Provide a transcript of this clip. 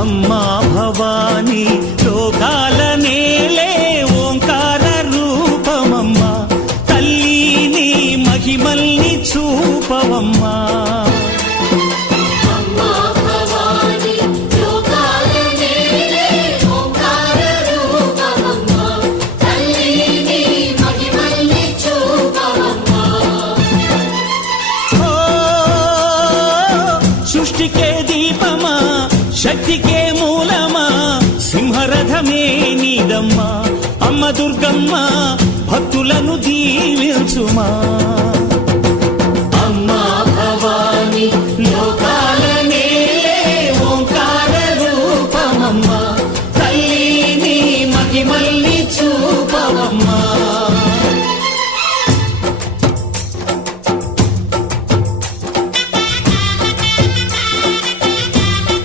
అమ్మా భవానీ లోకాల నేలే ఓంకార రూపమమ్మా తల్లి నీ మహిమల్ని చూపవమ్మా సృష్టికే దీపమా శక్తికే మూలమా సింహరథమే నీదమ్మా అమ్మ దుర్గమ్మ భక్తులను దీవించుమా